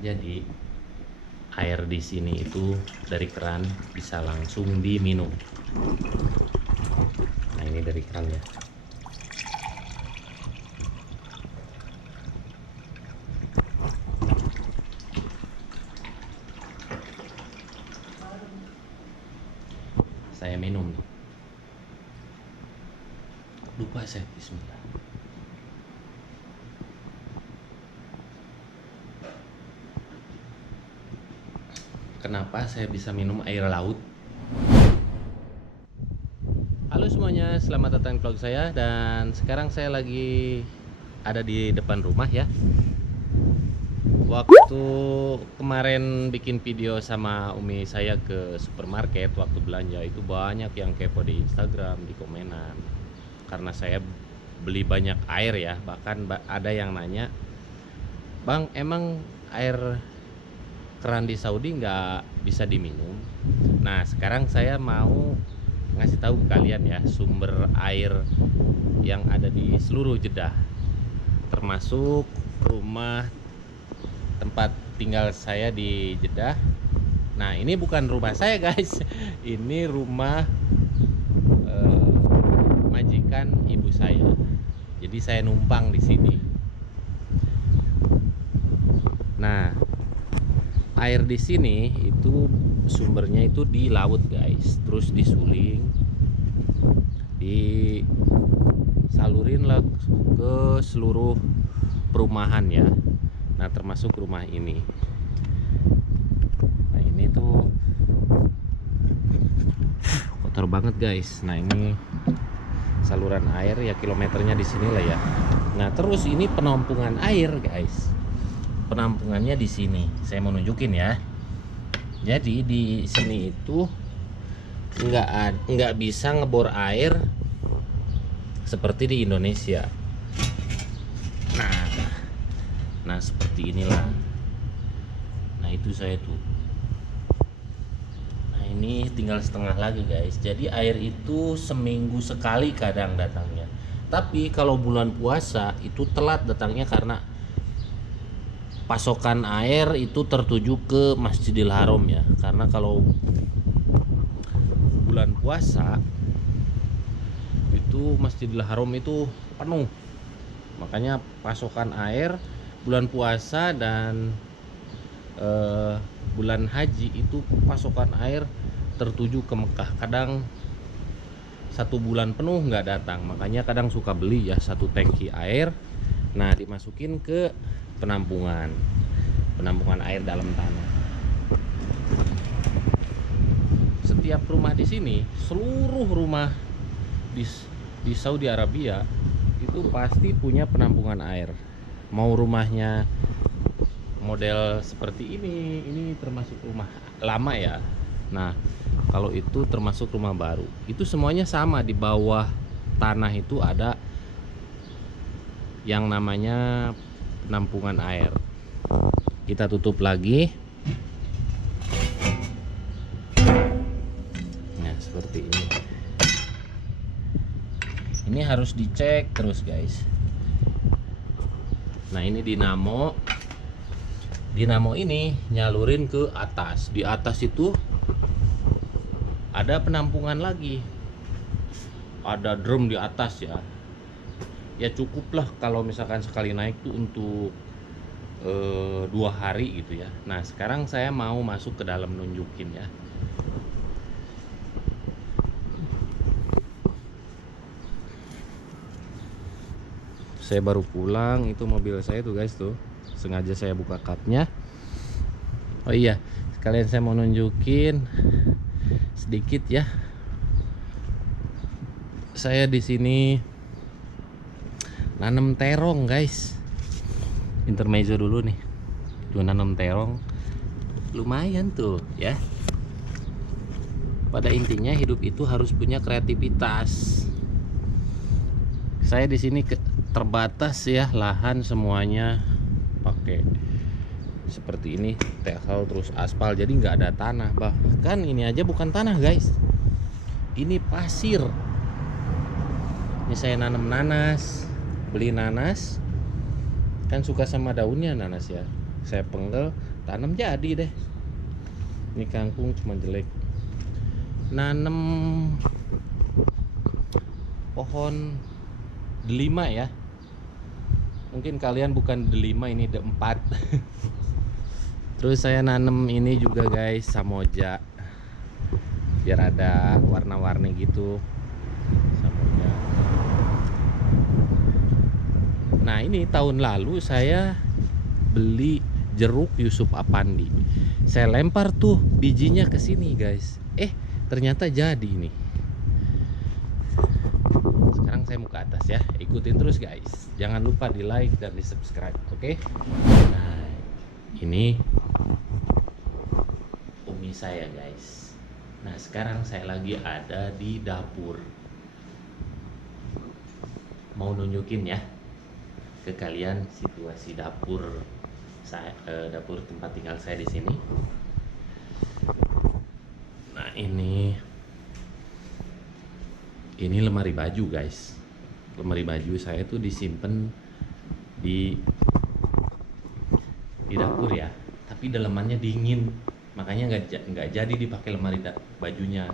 Jadi air di sini itu dari keran bisa langsung diminum. Nah, ini dari keran ya. Saya minum. Lupa saya, bismillah. Kenapa saya bisa minum air laut? Halo semuanya, selamat datang di vlog saya. Dan sekarang saya lagi ada di depan rumah ya. Waktu kemarin bikin video sama Umi saya ke supermarket waktu belanja, itu banyak yang kepo di Instagram, di komenan. Karena saya beli banyak air ya. Bahkan ada yang nanya, "Bang, emang air keran di Saudi nggak bisa diminum?" Nah, sekarang saya mau ngasih tahu ke kalian ya sumber air yang ada di seluruh Jeddah, termasuk rumah tempat tinggal saya di Jeddah. Nah, ini bukan rumah saya guys, ini rumah majikan ibu saya. Jadi saya numpang di sini. Nah, air di sini itu sumbernya itu di laut guys, terus disuling, disalurin lah ke seluruh perumahan ya. Nah, termasuk rumah ini. Nah, ini tuh kotor banget guys. Nah, ini saluran air ya, kilometernya di sini lah ya. Nah, terus ini penampungan air guys. Penampungannya di sini. Saya mau nunjukin ya. Jadi di sini itu nggak bisa ngebor air seperti di Indonesia. Nah seperti inilah. Nah, itu saya tuh. Nah, ini tinggal setengah lagi guys. Jadi air itu seminggu sekali kadang datangnya. Tapi kalau bulan puasa itu telat datangnya karena pasokan air itu tertuju ke Masjidil Haram ya. Karena kalau bulan puasa itu Masjidil Haram itu penuh. Makanya pasokan air bulan puasa dan bulan haji itu pasokan air tertuju ke Mekah. Kadang satu bulan penuh nggak datang, makanya kadang suka beli ya satu tangki air. Nah, dimasukin ke penampungan air dalam tanah. Setiap rumah di sini, seluruh rumah di Saudi Arabia itu pasti punya penampungan air. Mau rumahnya model seperti ini termasuk rumah lama ya. Nah, kalau itu termasuk rumah baru. Itu semuanya sama, di bawah tanah itu ada yang namanya penampungan air. Kita tutup lagi. Nah, seperti ini. Ini harus dicek terus guys. Nah, ini dinamo ini nyalurin ke atas. Di atas itu ada penampungan lagi, ada drum di atas ya. Ya cukuplah kalau misalkan sekali naik tuh untuk 2 hari gitu ya. Nah, sekarang saya mau masuk ke dalam nunjukin ya. Saya baru pulang, itu mobil saya tuh guys tuh. Sengaja saya buka kapnya. Oh iya, sekalian saya mau nunjukin sedikit ya. Saya di sini nanam terong guys. Intermezzo dulu nih. Tuh nanam terong. Lumayan tuh ya. Pada intinya hidup itu harus punya kreativitas. Saya di sini terbatas ya lahan, semuanya pakai seperti ini, tehel terus aspal, jadi nggak ada tanah. Bahkan ini aja bukan tanah guys, ini pasir. Ini saya nanam nanas, beli nanas, kan suka sama daunnya nanas ya. saya penggal, tanam jadi deh. Ini kangkung cuma jelek. Nanam pohon delima ya. Mungkin kalian bukan delima, ini D4. Terus saya nanam ini juga guys, samoja. Biar ada warna-warni gitu. Samoja. Nah, ini tahun lalu saya beli jeruk Yusuf Apandi. Saya lempar tuh bijinya ke sini guys. Ternyata jadi ini. Sekarang saya mau ke atas ya. Ikutin terus guys. Jangan lupa di like dan di subscribe, oke? Nah, ini umi saya guys. Nah, sekarang saya lagi ada di dapur. Mau nunjukin ya ke kalian situasi dapur saya, dapur tempat tinggal saya di sini. Nah, ini lemari baju guys. Lemari baju saya tuh disimpan di dapur ya, tapi dalamannya dingin, makanya nggak jadi dipakai lemari bajunya.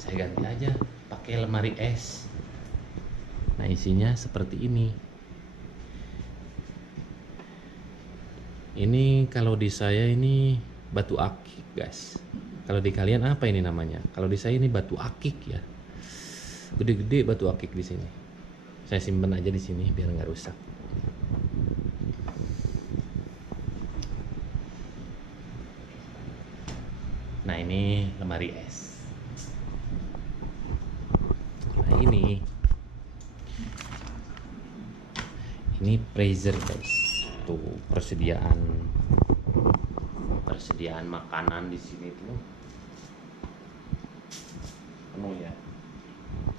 Saya ganti aja pakai lemari es. Nah, isinya seperti ini. Ini kalau di saya ini batu akik guys. Kalau di kalian apa ini namanya? Kalau di saya ini batu akik ya. Gede-gede batu akik di sini. Saya simpen aja di sini biar nggak rusak. Nah, ini lemari es. Nah, ini freezer guys. Tuh persediaan makanan di sini tuh penuh ya.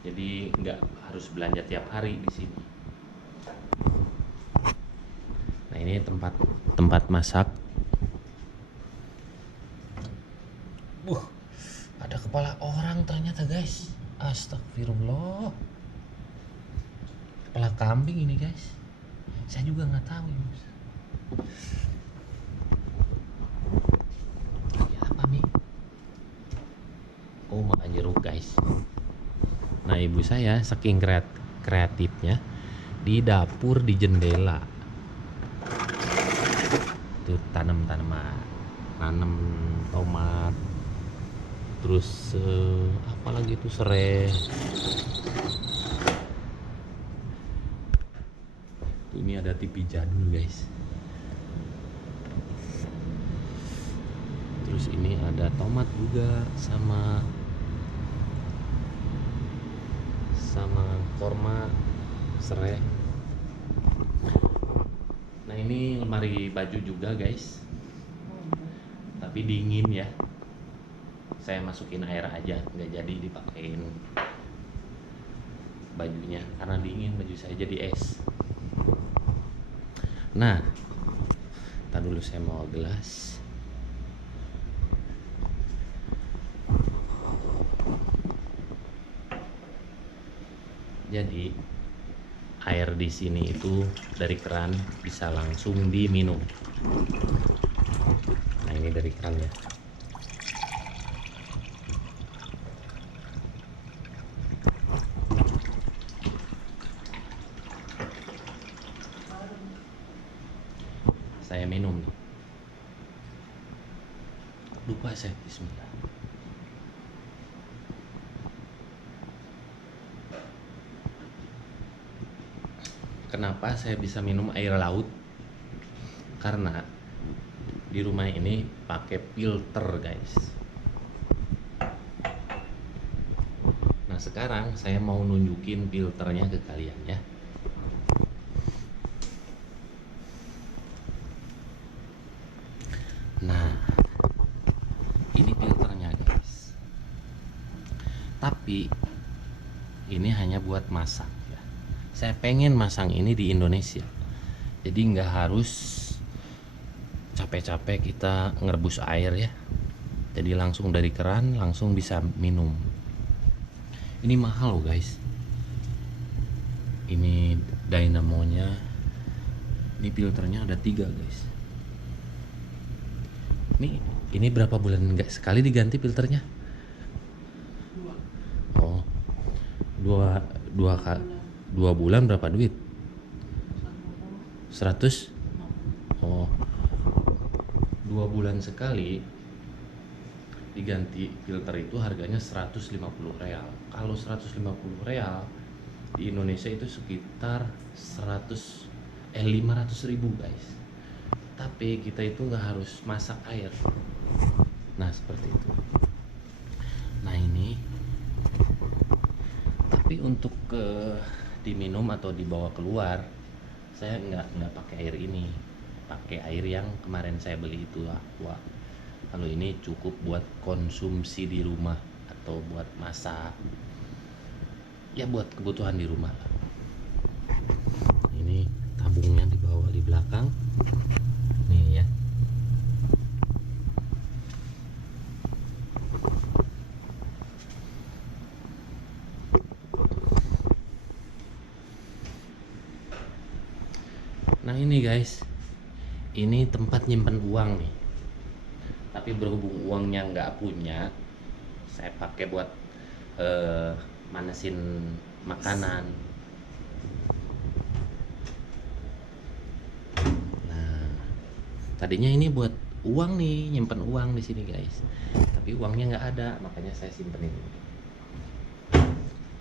Jadi nggak harus belanja tiap hari di sini. Nah, ini tempat masak. Ada kepala orang ternyata guys. Astagfirullah. Kepala kambing ini guys. Saya juga nggak tahu ini. Lagi apa nih? Oh, makan jeruk guys. Nah, ibu saya saking kreatifnya di dapur di jendela tuh tanam tomat, terus apalagi itu serai. Tuh, ini ada TV jadul guys. Terus ini ada tomat juga sama korma, serai. Nah, ini lemari baju juga guys, tapi dingin ya. Saya masukin air aja, nggak jadi dipakein bajunya karena dingin, baju saya jadi es. Nah, ntar dulu saya mau gelas. Jadi air di sini itu dari keran bisa langsung diminum. Nah, ini dari keran ya. Saya minum nih. Lupa saya, bismillah. Kenapa saya bisa minum air laut? Karena di rumah ini pakai filter guys. Nah, sekarang saya mau nunjukin filternya ke kalian ya. Nah, ini filternya guys. Tapi ini hanya buat masak. Saya pengen masang ini di Indonesia, jadi nggak harus capek-capek kita ngerebus air ya. Jadi langsung dari keran langsung bisa minum. Ini mahal loh guys. Ini dynamonya. Ini filternya ada 3 guys. Ini berapa bulan nggak sekali diganti filternya? Oh, dua dua kali 2 bulan berapa duit? 100? Oh, 2 bulan sekali diganti filter itu harganya 150 real. Kalau 150 real di Indonesia itu sekitar 500 ribu guys. Tapi kita itu nggak harus masak air. Nah seperti itu. Nah ini, tapi untuk diminum atau dibawa keluar, saya nggak pakai air ini, pakai air yang kemarin saya beli itu Aqua. Kalau ini cukup buat konsumsi di rumah atau buat masak, ya buat kebutuhan di rumah. Ini tabungnya dibawa di belakang, nih ya. Nah ini guys, ini tempat nyimpen uang nih. Tapi berhubung uangnya nggak punya, saya pakai buat manasin makanan. Nah, tadinya ini buat uang nih, nyimpen uang di sini guys. Tapi uangnya nggak ada, makanya saya simpen ini.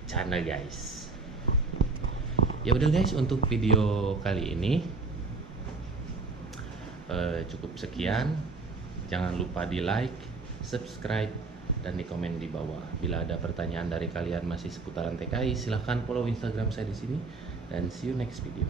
Canda guys. Ya udah guys, untuk video kali ini cukup sekian. Jangan lupa di like, subscribe, dan di komen di bawah. Bila ada pertanyaan dari kalian masih seputaran TKI, silahkan follow Instagram saya di sini. Dan see you next video.